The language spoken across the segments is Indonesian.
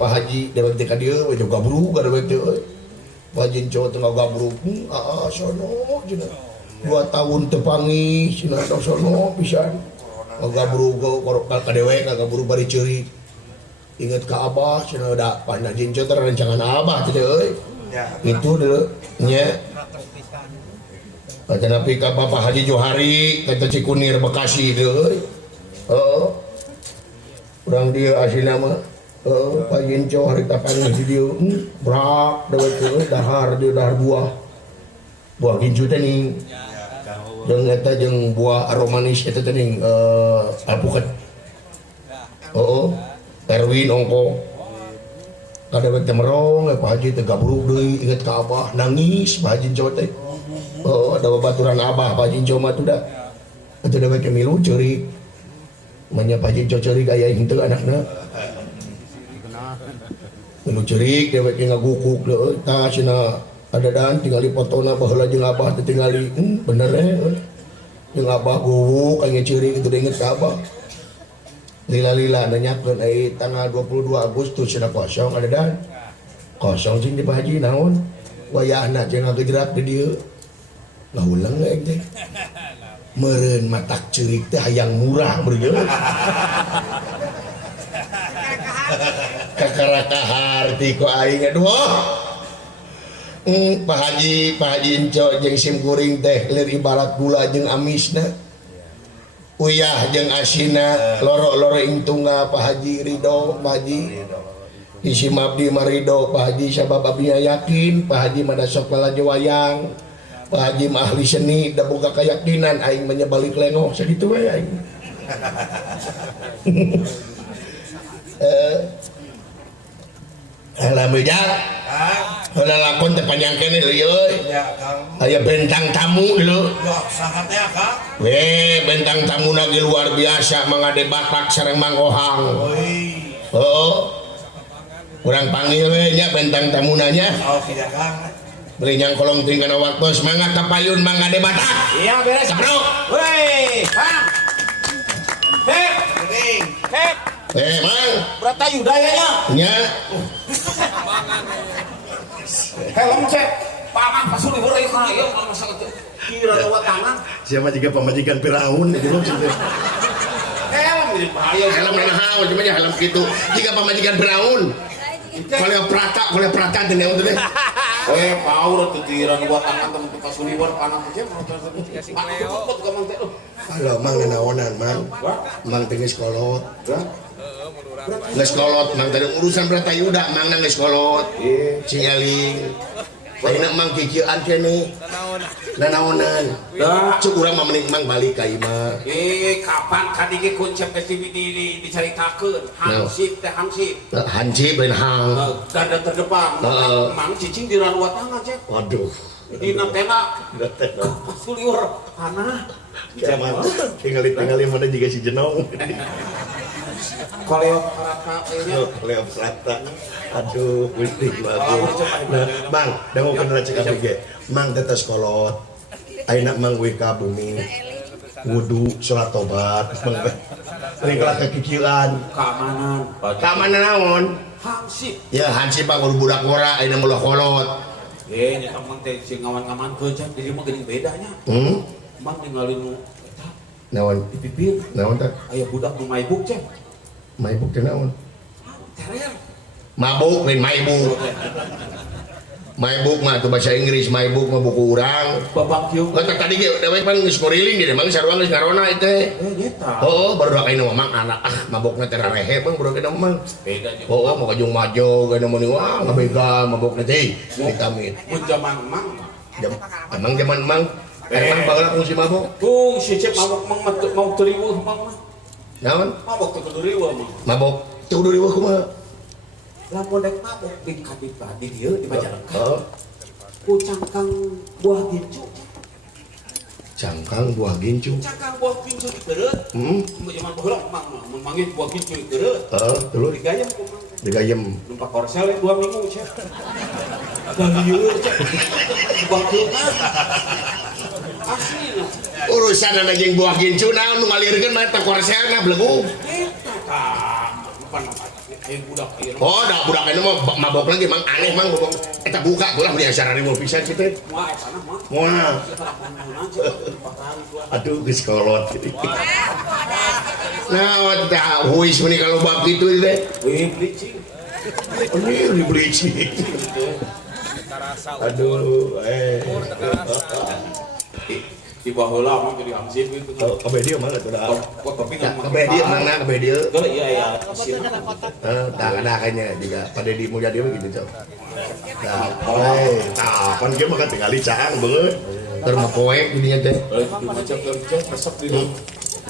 Pak Haji dewek teh ka dieu we gabruk ka dewek teh euy. Pak Haji Enco teh gabruk. Sono cenah. 2 tahun teu panggih cenah sono pisan. Gabruk ka dewek gabruk bari ceurik. Ingat ke Abah cenah da Pak Haji Enco teh rancangan Abah teh euy. Itu deu nya. Kata napi ka Bapak Haji Johari kata Cikunir Bekasi deu euy. Heeh. Urang dieu asina mah Pak Ginco harita panggih di dieu brak dewek teh dahar dieu dahar buah gincu teh ning jeung eta jeung buah aromanis eta teh ning alpukat. Erwin ongko kadewek teh merong Pak Haji teh gabruk deui inget ka Abah nangis Pak Haji Ginco teh. Ada babaturan Abah Pak Haji Ginco mah tuh dah eta dewek teh milu ceurik manya Pak Haji Ginco ceurik aya henteu anakna milu ceurik dewek teh ngagukuk deui tah cenah adadan tingali fotona baheula jeung Abah teh tingali bener jeung Abah guguk aya ceurik itu inget ka Abah lila-lila nanyakeun tanggal 22 Agustus cenah kosong adadan kosong cing di Pak Haji naon wayahna cenah ngagejrak di dieu laulang aing teh meureun matak ceurik teh hayang murah beureuh kakarakahar ti ku aing aduh Pak Haji Enco jeung sim kuring teh lir ibarat gula jeung amisna uyah jeung asina loro-loro ingtunga Pak Haji Ridho Pak Haji isi mabdi marido Pak Haji sabab abdi yakin Pak Haji mah sok lalajo wayang Pak Haji mah ahli seni da boga keyakinan aing menyebalik lengoh sakitu we aing. Alhamdulillah. Heula lakon teh panjang keneh leuy euy. Aya bentang tamu lho. Ya, saha teh Kang? We bentang tamuna ge luar biasa mangade Batak sareng Mang Ohang. Urang panggil we nya bentang tamuna nya. Oh, tidak Kang. Beli nyang kolong ting kana waktu semangat kapayun mangade Batak. Iya beres. Saprok. Woi, Bang. Hep, hep. Mang. Berata yudayanya. Nya. Helm cek. Pamang pasuli heureui kana ieu masalah teh. Kira lewat tangan. Siapa juga pemajikan Firaun itu maksudnya. Helm jadi bahaya. Helm naon cuma nya helm kitu. Jika pemajikan Firaun. Kalau prata teh naon teh. Paur teh kira lewat tangan temen pasuli war panah teh. Halo mang naonan mang. Mang teh geus kolot. Geus kolot mang tadi urusan berata yuda mang nang geus kolot. Cingaling. Ayeuna mang kikieuan keneh. Nanaonan. Cuk urang mah mending mang balik ka imah. Kapan kadigi konsep activity dicaritakeun? Hansip teh hansip. Hansip lain hang. Garda terdepan. Mang cicing di raluat tangan cek. Waduh. Dina tena. Suliur panah. Zaman tinggali mana juga si Jenong. Kleopatra. Aduh, putih bagus. Nah, Bang, dah mau kenal cek abg. Mang tetes kolot. Ayeuna mang weka bumi. Wudu, salat tobat. Ringkala kekikieuan. Keamanan naon? Hansip. Ya, hansip Pak budak ora ayeuna meulah kolot. Nya mang teh sing ngawan-ngaman keujang jadi mah geuning bedanya. Mang ningali nu eta. Naon? Di bibir. Naon teh? Aya budak nu maibuk cek. Maibuk teh naon? Terer. Mabuk lain maibuk. Maibuk mah itu bahasa Inggris, maibuk mah buku urang. Babang kieu. Kata tadi ge dewek pan geus ngoriling di mang sarua geus ngarona ieu teh. Eta. Baru kain mang anak mabukna teh rarehe bang baru kain mang. Beda nya. Mau kajung majo kain mah wah ngabegal mabukna teh. Vitamin. Mun zaman mang. Emang zaman mang emang bageula fungsi mabuk. Si cek mabuk mang mau teriweuh mang mah. Naon? Mabuk teu teriweuh mang. Mabuk teu teriweuh kumaha? Lamun dek mabuk di kadip di dieu di Majalengka. Ku cangkang buah gincu. Cangkang buah gincu. Cangkang buah gincu dikeureuh. Zaman baheula mang mangin buah gincu dikeureuh. Terus Digayem ku mang. digayem. Numpak korsel 2 minggu cek. Galieur cek. Bangkeuna. Asli Urusan ada jeung buah gincu naon nu ngalirkeun mah teh korselna blegung. Eta ka. Apa namanya? budak ieu. Oh, dah budak ini mah mabok lagi mang aneh mang ngomong eta buka ulah mun acara riweuh pisan kitu teh. Moal eta mah. Moal. Aduh. Aduh geus kolot. Nah, da huis meni kalau bab kitu teh. Bleaching. Ini di bleaching. Aduh, Di baheula mah jadi hamzin gitu. Kabe dia mana tuh dah. Tapi kan Kabe dia mana kabe dia. Iya ya, isin. Dah kayaknya juga pada di mulia dia begitu, Cok. Dah, pan dia makan tinggal caang beut. Terus poek gininya teh. Macam kerja resep di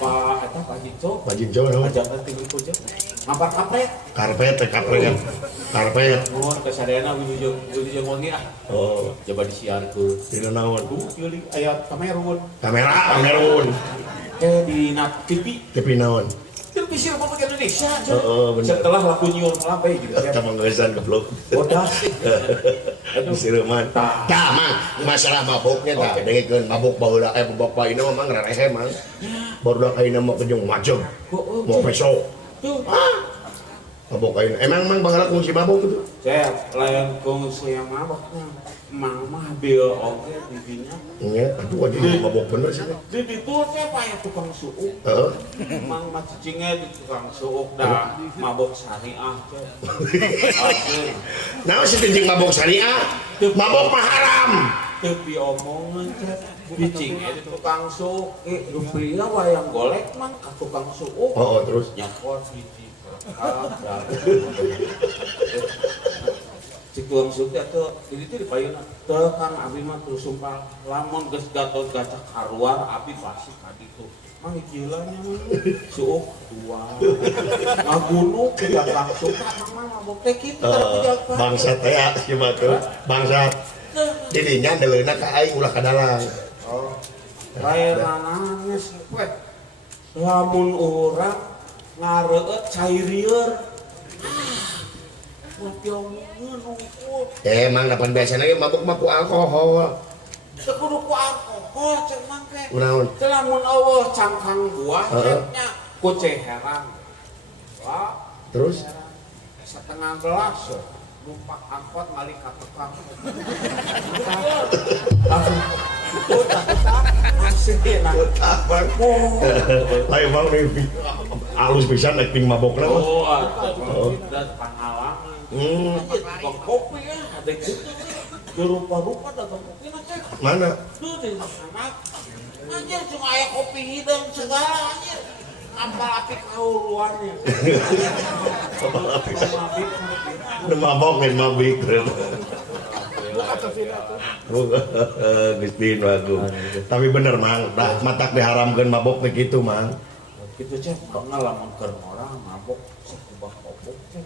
Pak eta Pak Jinco. Pak Jinco no. Ajakan tinggal kerja. Ngapar kapret. Karpet. Mohon kesadayana wilujeng wangi ah. Oh, Coba disiarkeun. dina naon? Teuing aya kamerun. Kamerun. Di TV. Tapi naon? Televisi Republik Indonesia aja. Bener. Setelah laku nyuruh lampai gitu ya. Kita menggesan goblok. Bodas. Aduh. Sireuman. Tah, Mang, masalah maboknya tah, dengekeun mabok baheula mabok bae mah mang rarehe mang. Barudak ayeuna mah kejung macem. Mau peso. Tuh. Mabok ayeuna. Emang mang baheula kungsi mabok gitu? Saya layan kongsi yang maboknya. Mama bil oke bibinya. Iya, aduh aja mabok bener sih. Di itu saya payah tukang suuk. Heeh. Mang macicingnya di tukang suuk dah mabok syariah teh. Nah, si kencing mabok syariah, mabok mah haram. Tapi omongan teh bicingnya di tukang suuk. Rupiah wayang golek mang ka tukang suuk. Oh, terus Nyakot biji. Si tukang suuk teh ini tuh dipayuna. Teu Kang Abi mah terus sumpah lamun geus gatot-gatot karuar abi pasti ka ditu. Mang gilanya mah suuk dua. Ngagunu tidak langsung mah mabok teh kitu bangsat aya si batu. Bangsat. Didinya deuleuna ka aing ulah ka dalang. Oh. Layanana geus we. Lamun urang ngareut cairieur. Emang dapan biasanya ge mabok mah ku alkohol. Teu kudu ku alkohol cek mang teh. Kunaon? Teu lamun eueuh cangkang buah nya ku ceheran. Wah, Terus setengah gelas numpak angkot ngali ka tukang. Langsung masih enak. lain bang nih halus pisan naik ping mabokna mah. Oh, dan pengalaman. Tukang kopi ya, ada gitu. Berupa-rupa dagang kopi nanti. Mana? Tuh di sana. Anjir cuma aya kopi hidang segala anjir. Ampal api kau luarnya. Udah mabok nih mabik. Gustin bagus. Tapi bener mang, dah matak diharamkan mabok begitu mang. Gitu cek, pengalaman keur orang mabok sakubah kobok cek.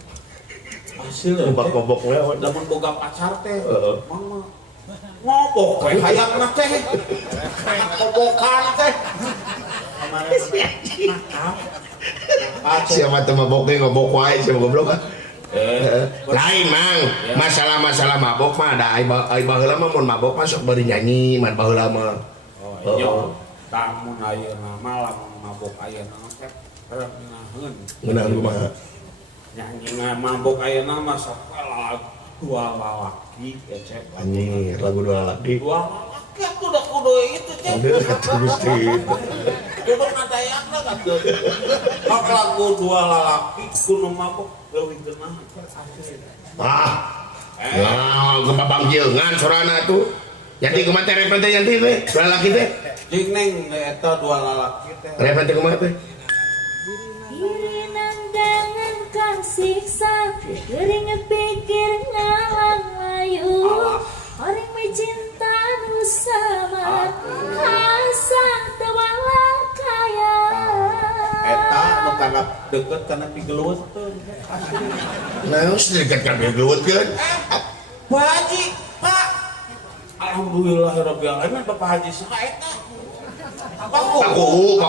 Hasil Kubah kobok lewat. lamun boga pacar teh. Mama ngobok we hayangna teh. Kobokan teh. Siapa tuh maboknya ngobok wae siapa goblok kan? Lain mang, masalah-masalah mabok mah ada ai baheula mah mun mabok mah sok bari nyanyi man baheula mah. Oh iya. Tamun ayeuna mah lamun mabok ayeuna teh ngeunaheun. Ngeunah kumaha? Nyanyi mabok ayeuna mah sok dua lalaki ya cek. Anjir, lagu dua lagi. Dua lalaki aku udah kudu itu cek. Aduh, atuh Gusti. Kudu ngadayakna katuh. Hak lagu dua lalaki kudu mabok leuwih geunah asli. Nah, gebabang jeungan sorana tuh. Jadi kumaha teh repen teh yanti teh? Dua laki teh. Jeung neng eta dua lalaki teh. Repen teh kumaha teh? Nandangan kang siksa, keringet pikir ngalang layu. Orang may cinta nu sama, asal tewala kaya. Eta nu kana deket kana pigelut teh. Nah, sedikit kan geluweutkeun. Pak Haji, Pak. Alhamdulillahirabbil alamin Bapak Haji saha eta? Pakuhu.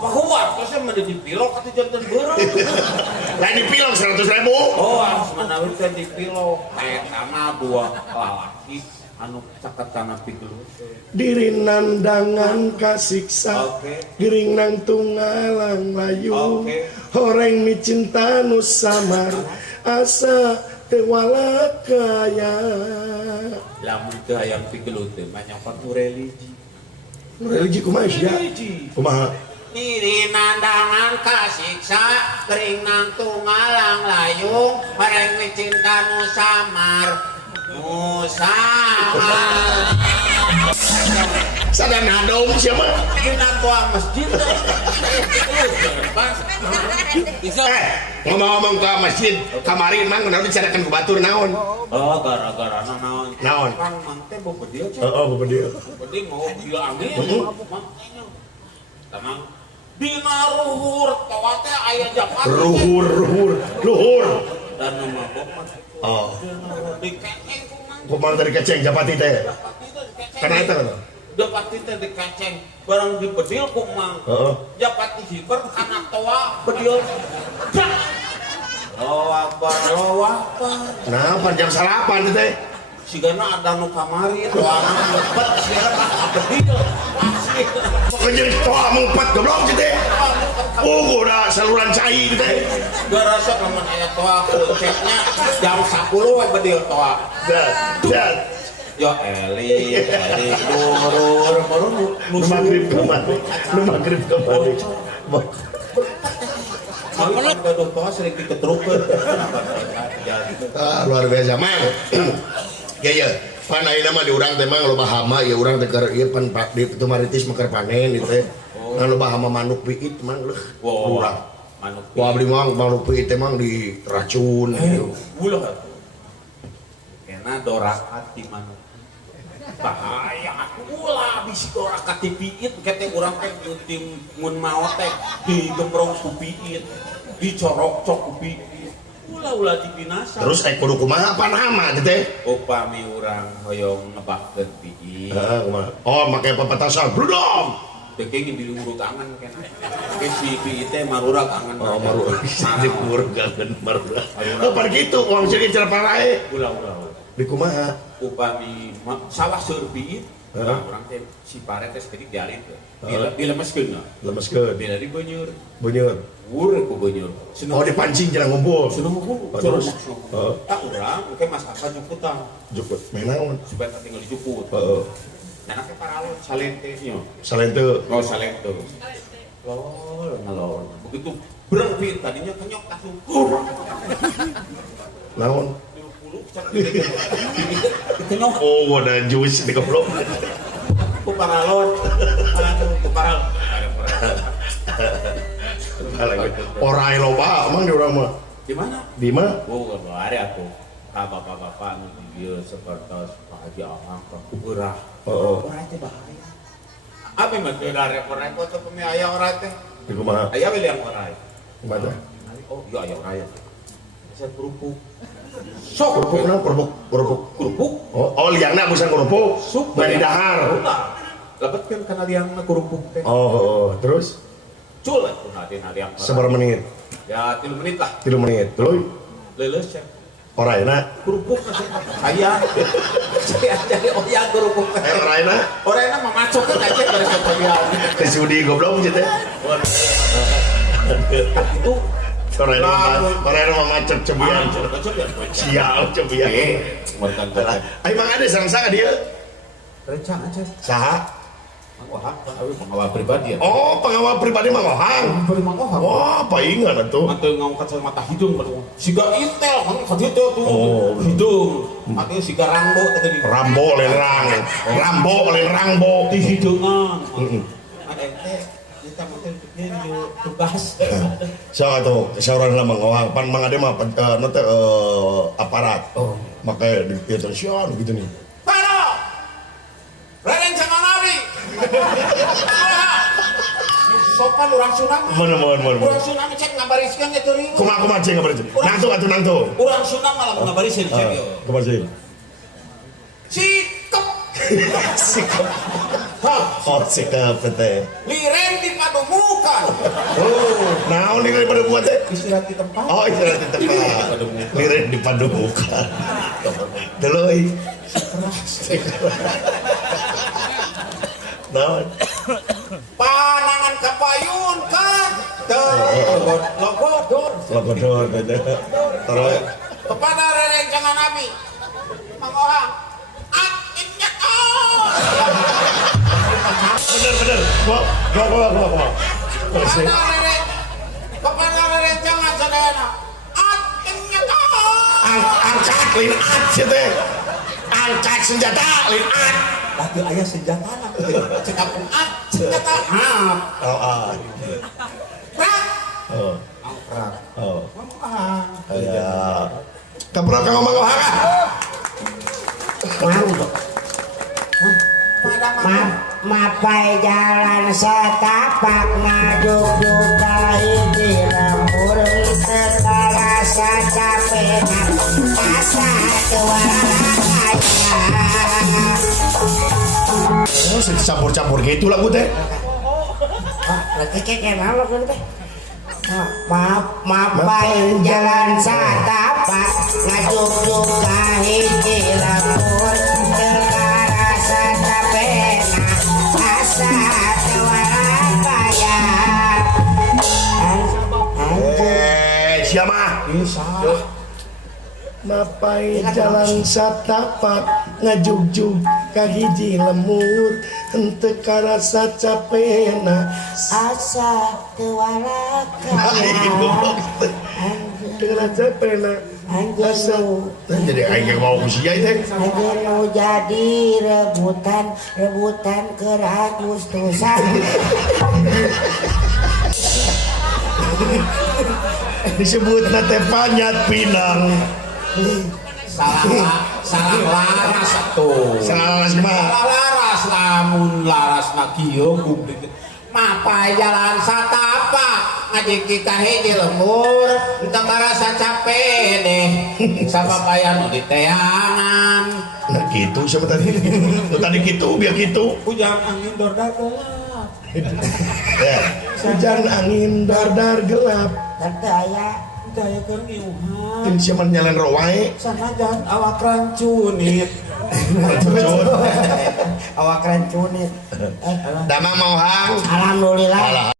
Pahuar terus mah dipilok atuh janten beureum. Lain dipilok 100.000. Oh, harus menawi teh dipilok. Eta mah dua lalaki anu caket kana pigelut. Diri nandangan kasiksa Oke. giring nang tunggalang layu Oke. horeng micin tanu samar asa tewalakaya. Lamun teu hayang pigelut teh mah nyokot nu religi. Religi kumaha sih ya? Religi. Kumaha? Diri nandangan kasiksa kering nang tunggalang layung bareng cinta nu samar Sadar nadom siapa? dina tua masjid Ngomong-ngomong ke masjid kemarin mang kenapa dicarakan ke batur naon? oh gara-gara naon Naon? kan mang teh bobe dia Oh, bapak dia. bobe mau dia angin makanya tamang dina ruhur tawa teh aya japat Luhur. dan nu mabok mah Oh, dikeceng kumang kumaha tadi keceng japati teh. Karena itu kan. japati teh dikeceng barang dibedil kumang Heeh. japati hiper kana toa bedil Allahu Akbar. Nah, pan jam salapan teh. Sigana ada nu kamari toana lepet sigana bedil asli. Ngejer toa mengpat goblok teh. Oh, udah saluran cai teh. Garasa lamun aya toa ceknya jam 10 we bedil toa. Dan Yo eli durur baru nu magrib kemari. Kalau gaduh toa sering diketrukkeun. Luar biasa mang. Ya. Pan ayeuna mah di urang teh mang loba hama ya urang teh keur ieu pan di tumaritis mekar panen itu teh. Ngan loba hama manuk piit mang leuh. Urang. Manuk. Wah abdi mang manuk piit teh mang diracun gitu. Bulah atuh. Kena dorakat di manuk. Bahaya ulah bisi dorakat di piit kete urang teh tim mun maot teh digemrong ku piit, dicorok-cok ku piit. Ulah dibinasa. Terus kudu kumaha pan hama teh? Upami urang hoyong ngebahkeun piit. Heeh, kumaha? Oh, make pepetasan. Bludom. Dekeng di urut angan kena. Ke si piit teh marurag angan. Oh, marurag. Di urut gangen marurag. Oh, pan kitu uang sih cara parae. Ulah. Di kumaha? Upami sawah seur piit. Urang teh si pare teh sedikit dialin teh. Dilemeskeun. Lemeskeun. Bila di beunyeur. Beunyeur. Wur ku beunyeur. Oh, dipancing jangan ngumpul. Seneng ngumpul. Terus? Tak urang oke mas asa jumputan. Juput. Main naon? Supaya tinggal dijuput. Heeh. Nah, ke paralon salente nya. Salente. Oh, salente. Ngalor. Begitu berhenti tadinya kenyok langsung. Naon? 20 kenyok Oh, ada jus di goblok. ku paralon. Ku paralon. Orai loba emang di urang mah. Di mana? Di mana? Oh, ada aku. Bapak-bapak nu dia seperti Pak Haji Ahang ke Urah. Heeh. Urah teh bahaya. Abi mah teu repot-repot teh pemi aya urah teh. Di kumaha? Aya we liang urah. Mana? Oh, iya aya urah. Saya kerupuk. Sok Kerupuk na, kerupuk. kerupuk. Oh, liangna busan kerupuk. Sup Bari dahar. Ulah. Lebetkeun kana liangna kerupuk teh. Oh, terus Cul atuh dina liang. sebar menit. Ya 3 menit lah. 3 menit. Terus Leuleus ya. oraina. Kerupuk saya. Saya jadi oyang kerupuk. Oraina Orangnya mah macok kan aja dari sekalian. ke Sudi goblok gitu teh. Itu Oraina mah macet cebian. macok ya. Sial cebian. Ai mang ada sareng-sareng dia. Rencana aja. Saha? Wah, tapi pengawal pribadi ya. Oh, pengawal pribadi Mang Ohang. Beri mangkoh. Wah, paingan atuh. Mantu ngangkat mata hidung baru. Siga intel kan kadieu tuh Oh. hidung. Atuh siga Rambo tadi. Rambo lain Rambo. Di hidungan. Heeh. Ada teh kita mungkin tugas. So atuh saurang Mang Ohang pan Mang Ade mah nanti aparat. Oh. Makanya di detention gitu nih. Para. Raden Sanganari. Sopan orang Sunam. Mana. Orang Sunam cek ngabariskeun ge teu riweuh. Kumaha cing ngabar itu. Nangtu. Orang Sunam malah ngabariskeun cek yo. Kumaha cing? Sikep. Sikap. Hah, Oh, sikap teh. liren di padu pademukan. Naon nih pada buat teh? Istirahat di tempat. Oh, istirahat di tempat. Lirik di pademukan. Deuleuy. Naon? Panangan kapayun kan. Logodor. Logodor gitu. Terus Kepada rerencangan Nabi. Mangohang. Akhirnya bener. Gua. Kepada rerencangan sadayana. Akhirnya Angkat lin at teh. Angkat senjata lin at. lagi ayah senjata anak. Cekapun senjata. Oh. Prak. Oh. Prak. Oh. Mangohang. Ya. Kapro kang ngomong ah. Mapai jalan setapak ngaduk-duk kahiji lembur sekarasa capek asa kewarakaya. Oh, campur-campur gitu lagu teh. Kayak mana kan teh? Mapai jalan setapak ngaduk-duk kahiji lembur sekarasa capek asa kewarakaya. Siapa? Salah. Mapai jalan satapak ngajugjug kahiji lemur henteu karasa capena Asa kewarakaya. dengan capena asa. Jadi aing mau usia teh. Agen nu jadi rebutan ke Agustusan. Disebut nate panyat pinang. Salah laras tuh. Salah mah. Salah laras lamun laras na kieu publik. Mapai jalan satapa ngajiki kahiji lembur enteu karasa capek deh. Sababaya nu diteangan. Nah gitu siapa tadi? Tadi gitu biar gitu. Hujan angin dorda gelap. Ya. Hujan angin dar gelap. Terdaya Daya kerniuhan. Ini siapa nyalain rowae? Sanajan awak rancunit. awak rancunit. Damang mau hang. Alhamdulillah.